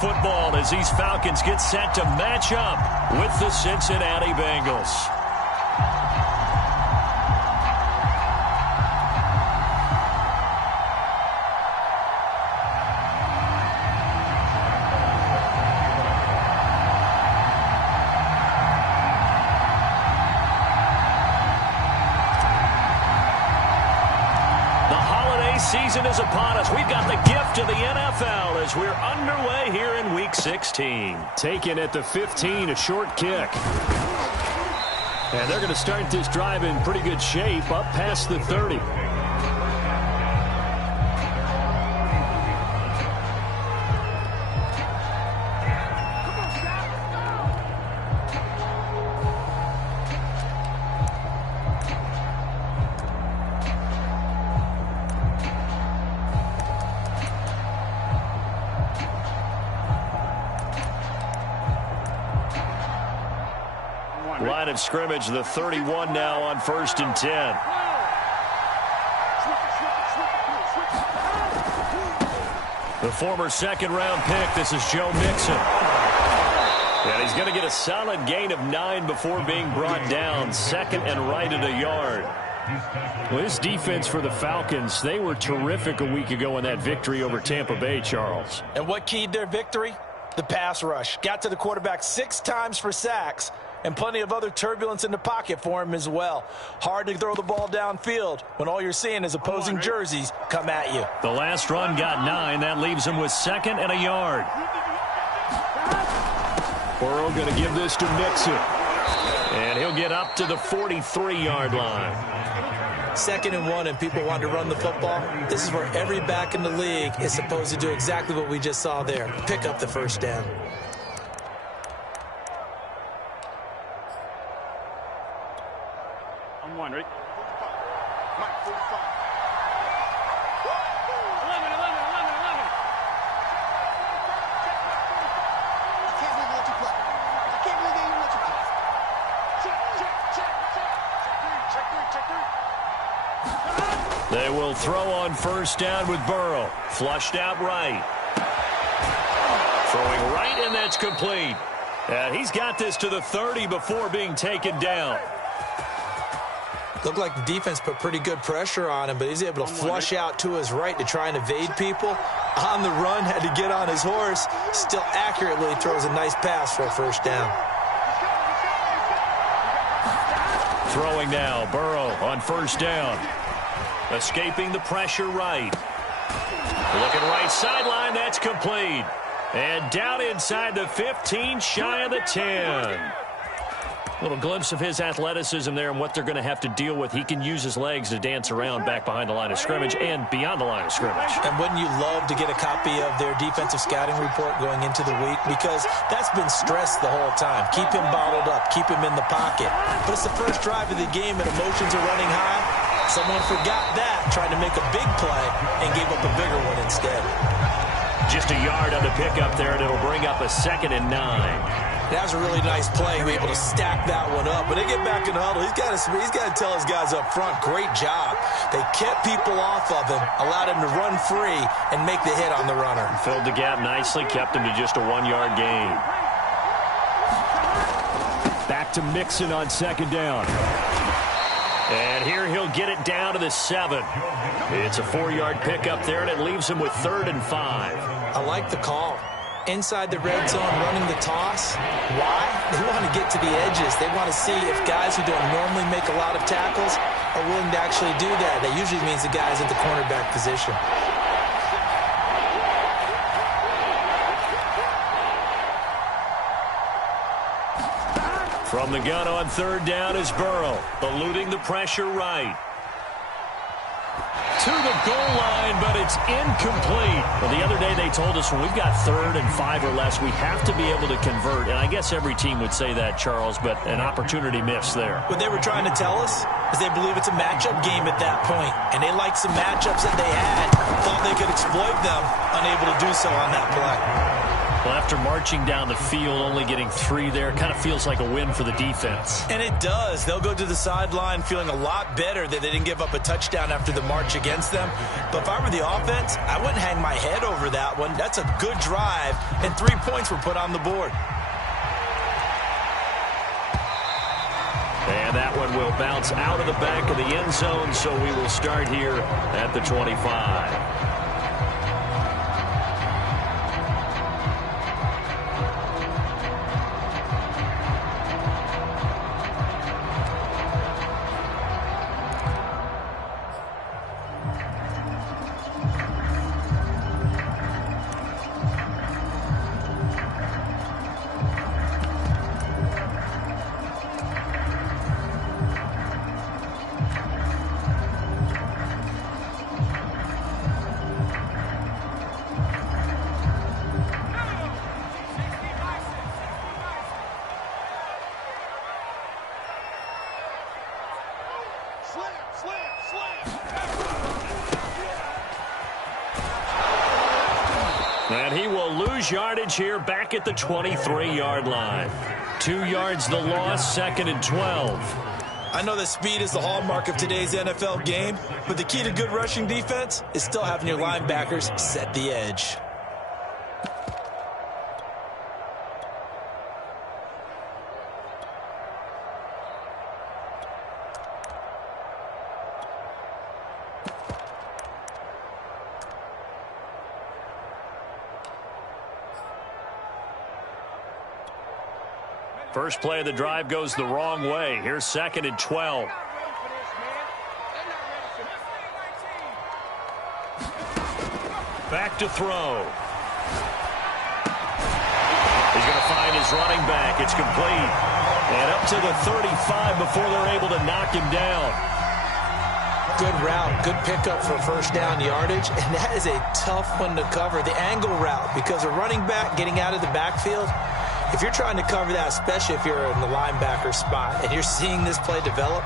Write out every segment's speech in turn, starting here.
Football as these Falcons get set to match up with the Cincinnati Bengals. Season is upon us. We've got the gift of the NFL as we're underway here in Week 16. Taken at the 15, a short kick. And they're going to start this drive in pretty good shape up past the 30. Line of scrimmage, the 31 now on 1st and 10. The former second-round pick, this is Joe Mixon. And he's going to get a solid gain of 9 before being brought down. Second and right at a yard. Well, this defense for the Falcons, they were terrific a week ago in that victory over Tampa Bay, Charles. And what keyed their victory? The pass rush. Got to the quarterback 6 times for sacks. And plenty of other turbulence in the pocket for him as well. Hard to throw the ball downfield when all you're seeing is opposing jerseys come at you. The last run got 9. That leaves him with 2nd and a yard. Burrow going to give this to Mixon. And he'll get up to the 43-yard line. 2nd and 1 and people want to run the football. This is where every back in the league is supposed to do exactly what we just saw there. Pick up the first down. One, right? Mike, 45. 11. I can't believe what you play. I can't believe they even let you play. Check. They will throw on 1st down with Burrow. Flushed out right. Throwing right, and that's complete. And he's got this to the 30 before being taken down. Looked like the defense put pretty good pressure on him, but he's able to flush out to his right to try and evade people. On the run, had to get on his horse. Still accurately throws a nice pass for a 1st down. Throwing now, Burrow on 1st down. Escaping the pressure right. Looking right sideline, that's complete. And down inside the 15, shy of the 10. Little glimpse of his athleticism there and what they're going to have to deal with. He can use his legs to dance around back behind the line of scrimmage and beyond the line of scrimmage. And wouldn't you love to get a copy of their defensive scouting report going into the week? Because that's been stressed the whole time. Keep him bottled up. Keep him in the pocket. But it's the first drive of the game and emotions are running high. Someone forgot that, tried to make a big play, and gave up a bigger one instead. Just a yard on the pickup there, and it'll bring up a 2nd and 9. That was a really nice play. Be able to stack that one up. When they get back in the huddle, he's got to tell his guys up front, great job. They kept people off of him, allowed him to run free, and make the hit on the runner. Filled the gap nicely, kept him to just a 1-yard gain. Back to Mixon on 2nd down. And here he'll get it down to the 7. It's a 4-yard pickup there, and it leaves him with 3rd and 5. I like the call. Inside the red zone, running the toss. Why? They want to get to the edges. They want to see if guys who don't normally make a lot of tackles are willing to actually do that. That usually means the guys at the cornerback position. From the gun on 3rd down is Burrow, eluding the pressure right. To the goal line, but it's incomplete. Well, the other day they told us when we've got 3rd and 5 or less, we have to be able to convert. And I guess every team would say that, Charles, but an opportunity missed there. What they were trying to tell us is they believe it's a matchup game at that point. And they liked some matchups that they had. Thought they could exploit them, unable to do so on that play. Well, after marching down the field, only getting 3 there, kind of feels like a win for the defense. And it does. They'll go to the sideline feeling a lot better that they didn't give up a touchdown after the march against them. But if I were the offense, I wouldn't hang my head over that one. That's a good drive, and 3 points were put on the board. And that one will bounce out of the back of the end zone, so we will start here at the 25. And he will lose yardage here back at the 23-yard line. 2 yards the loss, 2nd and 12. I know that speed is the hallmark of today's NFL game, but the key to good rushing defense is still having your linebackers set the edge. First play of the drive goes the wrong way. Here's 2nd and 12. Back to throw. He's going to find his running back. It's complete. And up to the 35 before they're able to knock him down. Good route, good pickup for first down yardage, and that is a tough one to cover. The angle route, because a running back getting out of the backfield, if you're trying to cover that, especially if you're in the linebacker spot and you're seeing this play develop,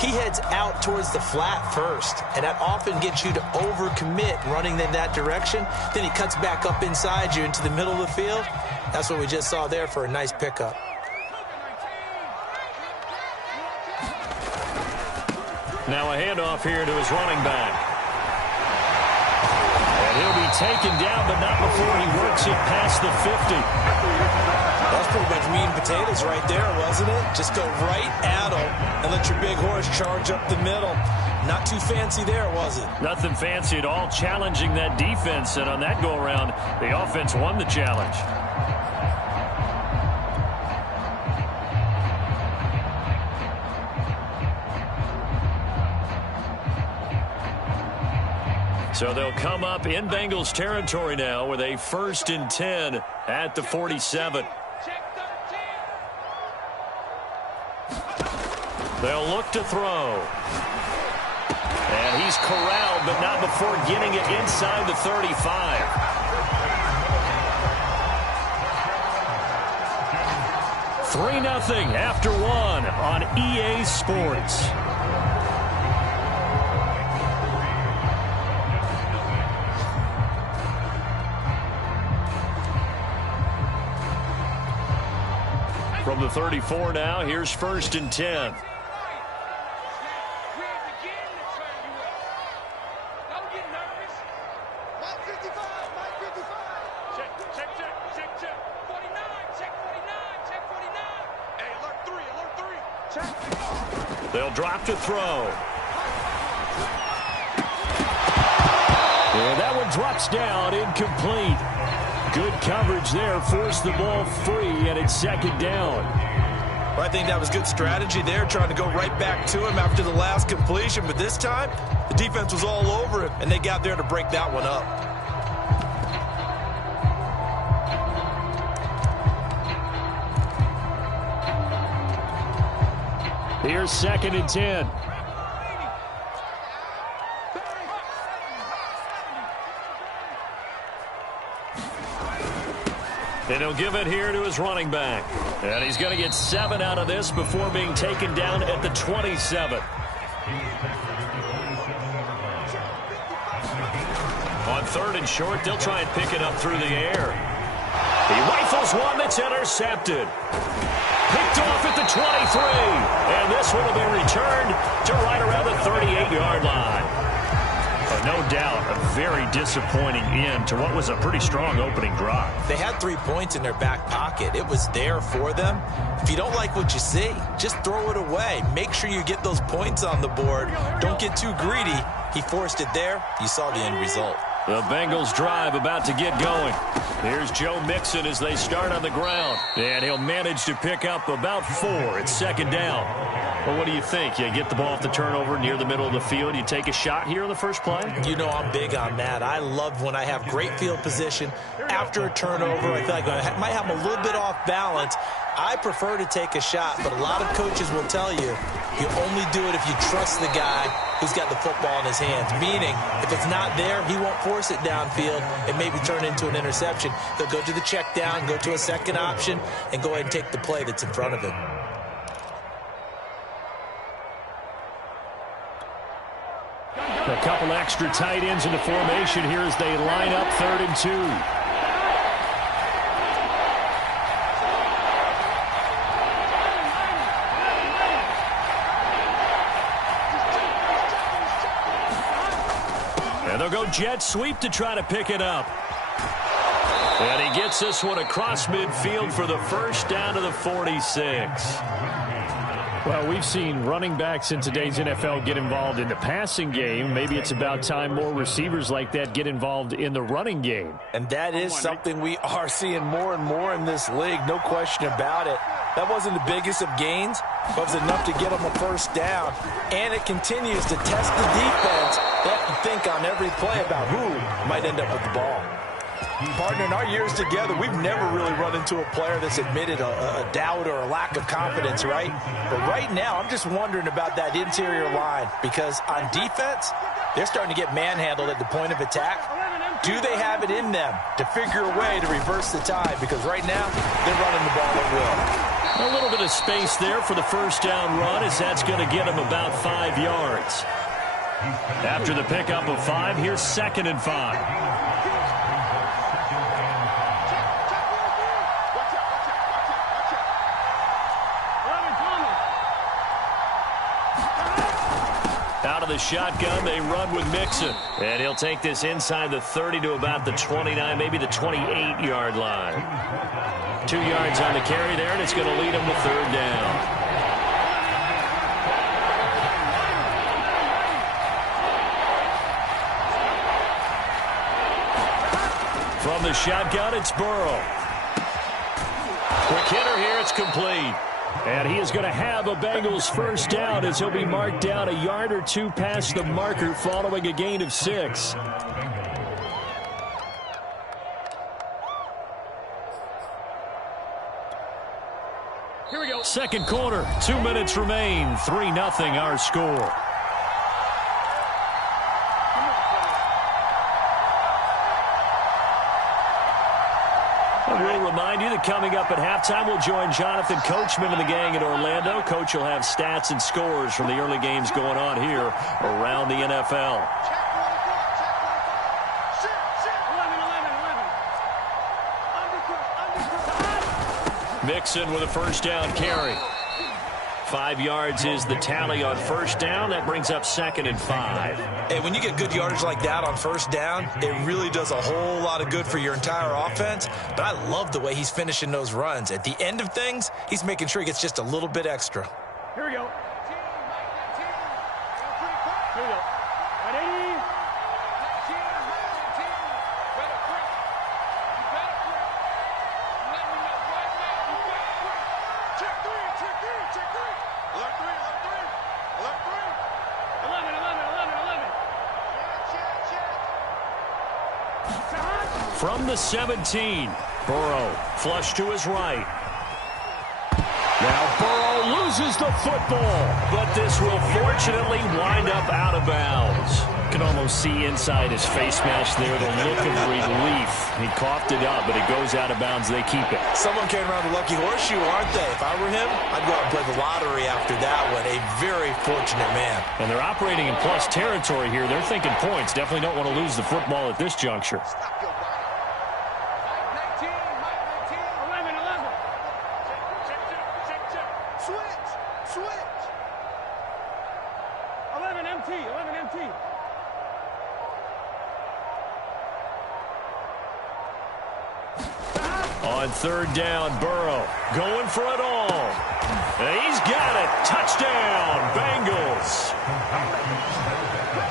he heads out towards the flat first, and that often gets you to overcommit running in that direction. Then he cuts back up inside you into the middle of the field. That's what we just saw there for a nice pickup. Now a handoff here to his running back. And he'll be taken down, but not before he works it past the 50. That's pretty much meat and potatoes right there, wasn't it? Just go right at him and let your big horse charge up the middle. Not too fancy there, was it? Nothing fancy at all, challenging that defense. And on that go-around, the offense won the challenge. So they'll come up in Bengals territory now with a 1st and 10 at the 47. They'll look to throw. And he's corralled, but not before getting it inside the 35. Three 0 after 1 on EA Sports. From the 34 now, here's 1st and 10. They'll drop to throw. And that one drops down, incomplete. Good coverage there, forced the ball free, and it's 2nd down. Well, I think that was good strategy there, trying to go right back to him after the last completion. But this time, the defense was all over him, and they got there to break that one up. Here's 2nd and 10. And he'll give it here to his running back. And he's going to get 7 out of this before being taken down at the 27. On 3rd and short, they'll try and pick it up through the air. He rifles one that's intercepted. Picked off at the 23. And this one will be returned to right around the 38-yard line. No doubt a very disappointing end to what was a pretty strong opening drive. They had 3 points in their back pocket. It was there for them. If you don't like what you see, just throw it away. Make sure you get those points on the board. Don't get too greedy. He forced it there. You saw the end result. The Bengals drive about to get going. Here's Joe Mixon as they start on the ground. And he'll manage to pick up about 4. It's second down. Well, what do you think? You get the ball off the turnover near the middle of the field. You take a shot here on the first play? You know I'm big on that. I love when I have great field position. After a turnover, I feel like I might have a little bit off balance. I prefer to take a shot, but a lot of coaches will tell you, you only do it if you trust the guy who's got the football in his hands. Meaning, if it's not there, he won't force it downfield and maybe turn into an interception. He'll go to the check down, go to a second option, and go ahead and take the play that's in front of him. A couple extra tight ends in the formation here as they line up 3rd and 2. And they'll go jet sweep to try to pick it up. And he gets this one across midfield for the first down to the 46. Well, we've seen running backs in today's NFL get involved in the passing game. Maybe it's about time more receivers like that get involved in the running game. And that is something we are seeing more and more in this league, no question about it. That wasn't the biggest of gains, but it was enough to get them a first down. And it continues to test the defense. They have to think on every play about who might end up with the ball. Partner, in our years together, we've never really run into a player that's admitted a doubt or a lack of confidence, right? But right now, I'm just wondering about that interior line because on defense, they're starting to get manhandled at the point of attack. Do they have it in them to figure a way to reverse the tide? Because right now, they're running the ball at will. A little bit of space there for the first down run as that's going to get him about 5 yards. After the pickup of 5, here's 2nd and 5. Out of the shotgun, they run with Mixon. And he'll take this inside the 30 to about the 29, maybe the 28-yard line. 2 yards on the carry there, and it's going to lead him to 3rd down. From the shotgun, it's Burrow. Quick hitter here, it's complete. And he is going to have a Bengals first down as he'll be marked down a yard or 2 past the marker following a gain of 6. Here we go. Second quarter, 2 minutes remain, 3-0 our score. We'll remind you that coming up at halftime, we'll join Jonathan Coachman and the gang in Orlando. Coach will have stats and scores from the early games going on here around the NFL. Mixon with a first down carry. 5 yards is the tally on first down. That brings up 2nd and 5. And when you get good yardage like that on first down, it really does a whole lot of good for your entire offense. But I love the way he's finishing those runs. At the end of things, he's making sure he gets just a little bit extra. Here we go. From the 17, Burrow flush to his right. Now Burrow loses the football. But this will fortunately wind up out of bounds. You can almost see inside his face mask there the look of relief. He coughed it up, but it goes out of bounds. They keep it. Someone came around the lucky horseshoe, aren't they? If I were him, I'd go out and play the lottery after that one. A very fortunate man. And they're operating in plus territory here. They're thinking points. Definitely don't want to lose the football at this juncture. switch. 11 MT, 11 MT. On third down, Burrow going for it all. And he's got it. Touchdown, Bengals.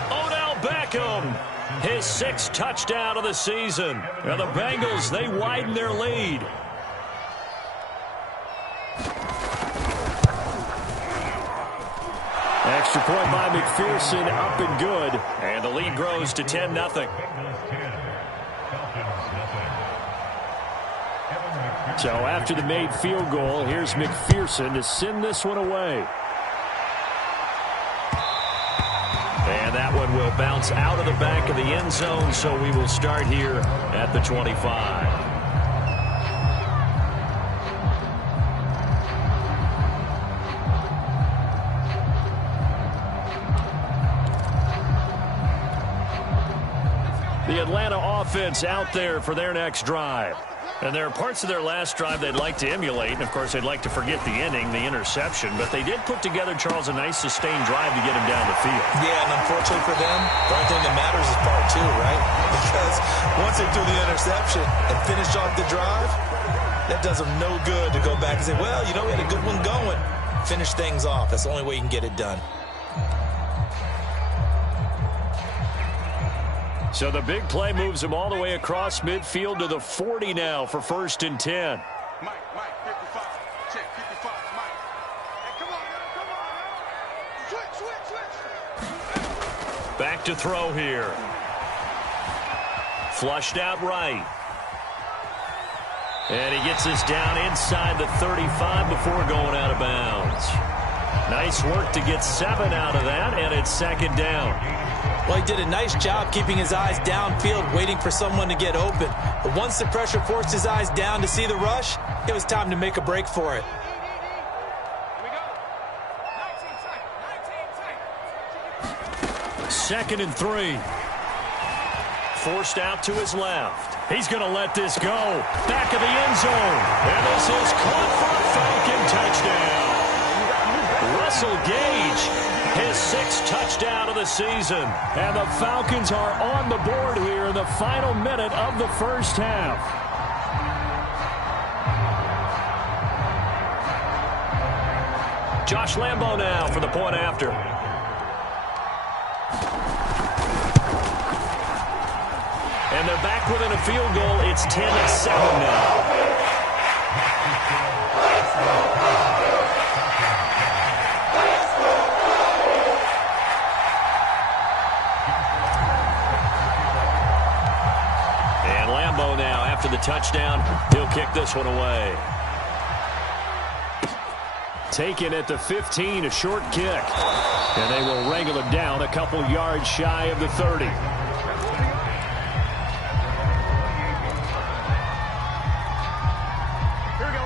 Odell Beckham, his 6th touchdown of the season. And the Bengals, they widen their lead. Extra point by McPherson, up and good. And the lead grows to 10-0. So after the made field goal, here's McPherson to send this one away. And that one will bounce out of the back of the end zone, so we will start here at the 25. The Atlanta offense out there for their next drive. And there are parts of their last drive they'd like to emulate. And, of course, they'd like to forget the inning, the interception. But they did put together, Charles, a nice sustained drive to get him down the field. Yeah, and unfortunately for them, the only thing that matters is part 2, right? Because once they threw the interception and finished off the drive, that does them no good to go back and say, well, you know, we had a good one going. Finish things off. That's the only way you can get it done. So the big play moves him all the way across midfield to the 40 now for 1st and 10. Mike, 55. Check, 55, Mike. Hey, come on, Switch. Back to throw here. Flushed out right. And he gets this down inside the 35 before going out of bounds. Nice work to get 7 out of that, and it's 2nd down. Well, he did a nice job keeping his eyes downfield, waiting for someone to get open. But once the pressure forced his eyes down to see the rush, it was time to make a break for it. Here we go. 19 tight. 2nd and 3. Forced out to his left. He's going to let this go. Back of the end zone. And this is caught for a Falcon touchdown. Russell Gage, his 6th touchdown of the season. And the Falcons are on the board here in the final minute of the first half. Josh Lambo now for the point after. And they're back within a field goal. It's 10-7 now. After the touchdown, he'll kick this one away. Taken at the 15, a short kick. And they will wrangle it down a couple yards shy of the 30.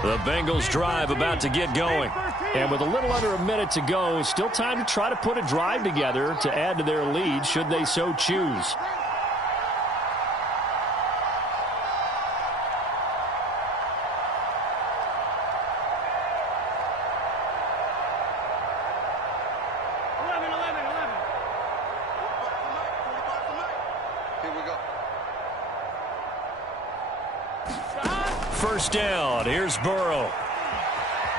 The Bengals drive about to get going. And with a little under a minute to go, still time to try to put a drive together to add to their lead should they so choose. First down. Here's Burrow.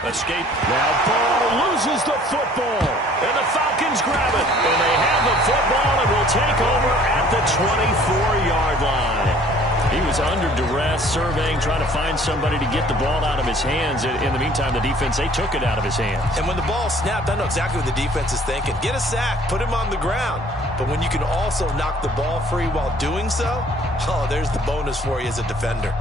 Escape. Now Burrow loses the football. And the Falcons grab it. And they have the football and will take over at the 24-yard line. He was under duress, surveying, trying to find somebody to get the ball out of his hands. In the meantime, the defense, they took it out of his hands. And when the ball snapped, I know exactly what the defense is thinking. Get a sack, put him on the ground. But when you can also knock the ball free while doing so, oh, there's the bonus for you as a defender.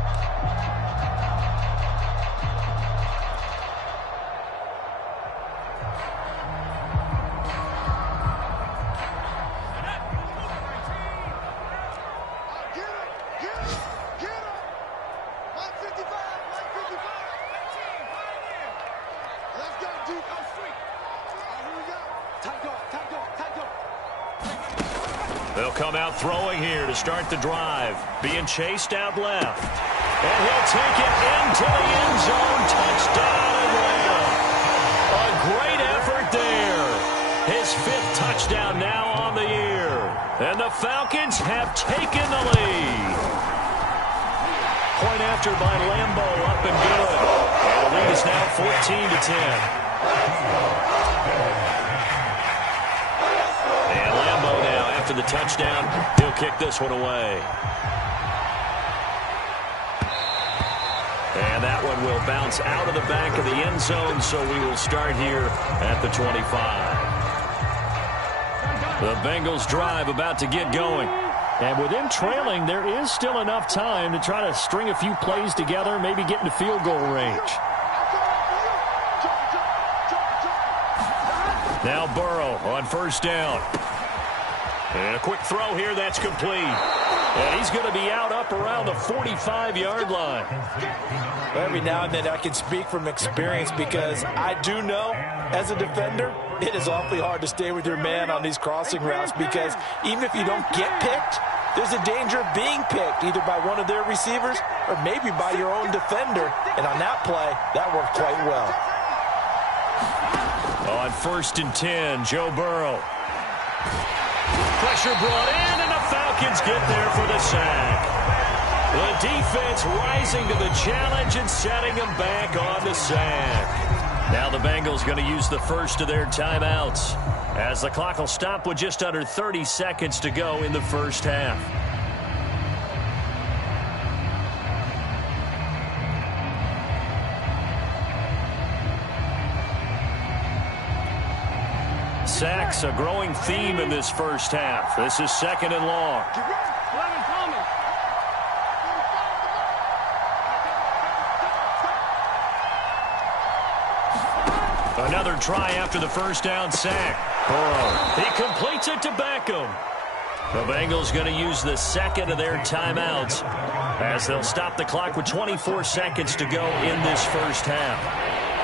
They'll come out throwing here to start the drive. Being chased out left. And he'll take it into the end zone. Touchdown, Atlanta. A great effort the Falcons have taken the lead. Point after by Lambo, up and good. And the lead is now 14-10. And Lambo now, after the touchdown, he'll kick this one away. And that one will bounce out of the back of the end zone, so we will start here at the 25. The Bengals drive about to get going. And with them trailing, there is still enough time to try to string a few plays together, maybe get into field goal range. Now Burrow on first down. And a quick throw here, that's complete. And he's going to be out up around the 45-yard line. Every now and then I can speak from experience because I do know, as a defender, it is awfully hard to stay with your man on these crossing routes because even if you don't get picked, there's a danger of being picked either by one of their receivers or maybe by your own defender. And on that play, that worked quite well. On 1st and 10, Joe Burrow. Pressure brought in, and the Falcons get there for the sack. The defense rising to the challenge and setting them back on the sack. Now the Bengals going to use the first of their timeouts, as the clock will stop with just under 30 seconds to go in the first half. Sacks, a growing theme in this first half. This is 2nd and long. Another try after the first down sack. Burrow, he completes it to Beckham. The Bengals going to use the second of their timeouts as they'll stop the clock with 24 seconds to go in this first half.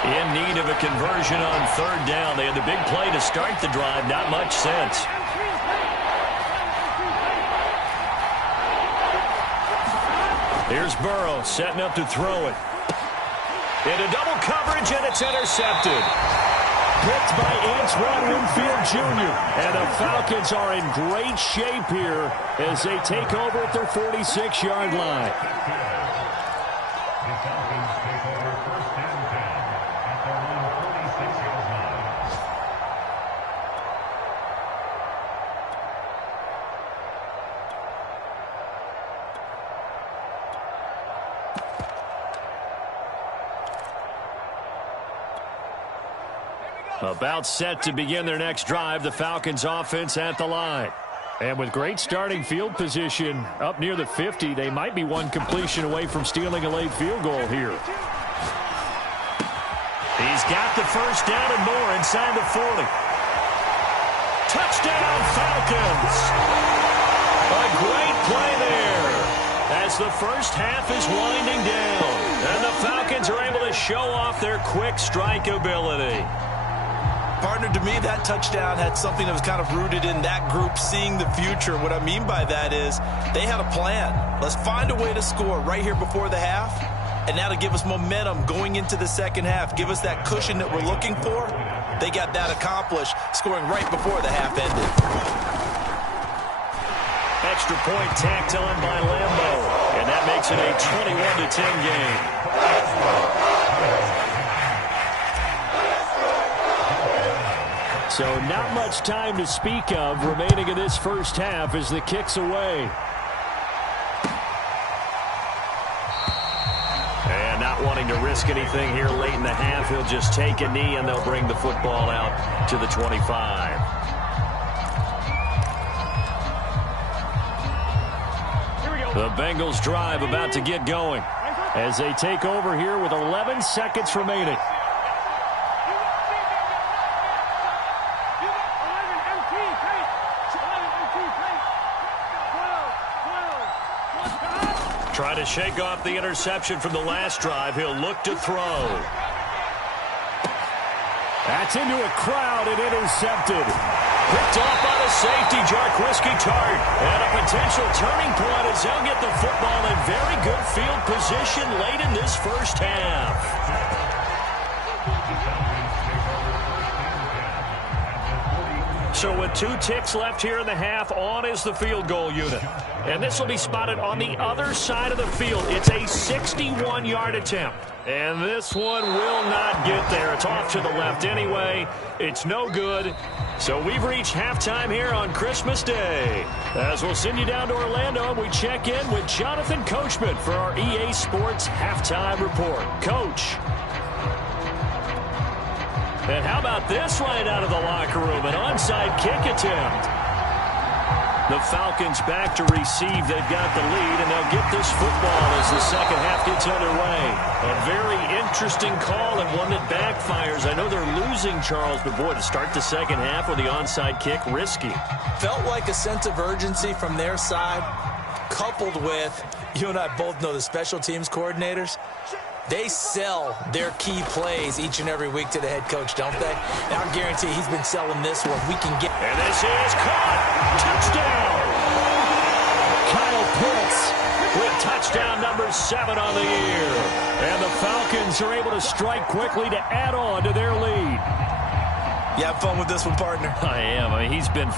In need of a conversion on 3rd down. They had the big play to start the drive. Not much sense. Here's Burrow setting up to throw it. Into double coverage, and it's intercepted. Picked by Antoine Winfield Jr. And the Falcons are in great shape here as they take over at their 46-yard line. About set to begin their next drive, the Falcons offense at the line. And with great starting field position up near the 50, they might be one completion away from stealing a late field goal here. He's got the first down and more inside the 40. Touchdown, Falcons! A great play there as the first half is winding down. And the Falcons are able to show off their quick strike ability. Partner, to me, that touchdown had something that was kind of rooted in that group seeing the future. What I mean by that is they had a plan. Let's find a way to score right here before the half, and now to give us momentum going into the second half, give us that cushion that we're looking for. They got that accomplished, scoring right before the half ended. Extra point tacked on by Lambo, and that makes it a 21-10 game. So not much time to speak of remaining in this first half as the kick's away. And not wanting to risk anything here late in the half, he'll just take a knee and they'll bring the football out to the 25. The Bengals drive about to get going as they take over here with 11 seconds remaining. Trying to shake off the interception from the last drive. He'll look to throw. That's into a crowd and intercepted. Picked off by the safety, Jarquiski Tart. And a potential turning point as they'll get the football in very good field position late in this first half. So with 2 ticks left here in the half, on is the field goal unit. And this will be spotted on the other side of the field. It's a 61-yard attempt. And this one will not get there. It's off to the left anyway. It's no good. So we've reached halftime here on Christmas Day. As we'll send you down to Orlando, we check in with Jonathan Coachman for our EA Sports Halftime Report. Coach. And how about this right out of the locker room? An onside kick attempt. The Falcons back to receive. They've got the lead, and they'll get this football as the second half gets underway. A very interesting call and one that backfires. I know they're losing, Charles, but boy, to start the second half with the onside kick, risky. Felt like a sense of urgency from their side, coupled with, you and I both know the special teams coordinators. They sell their key plays each and every week to the head coach, don't they? And I guarantee he's been selling this one. We can get... And this is caught. Touchdown. Kyle Pitts with touchdown number 7 on the year. And the Falcons are able to strike quickly to add on to their lead. You have fun with this one, partner? I am. I mean, he's been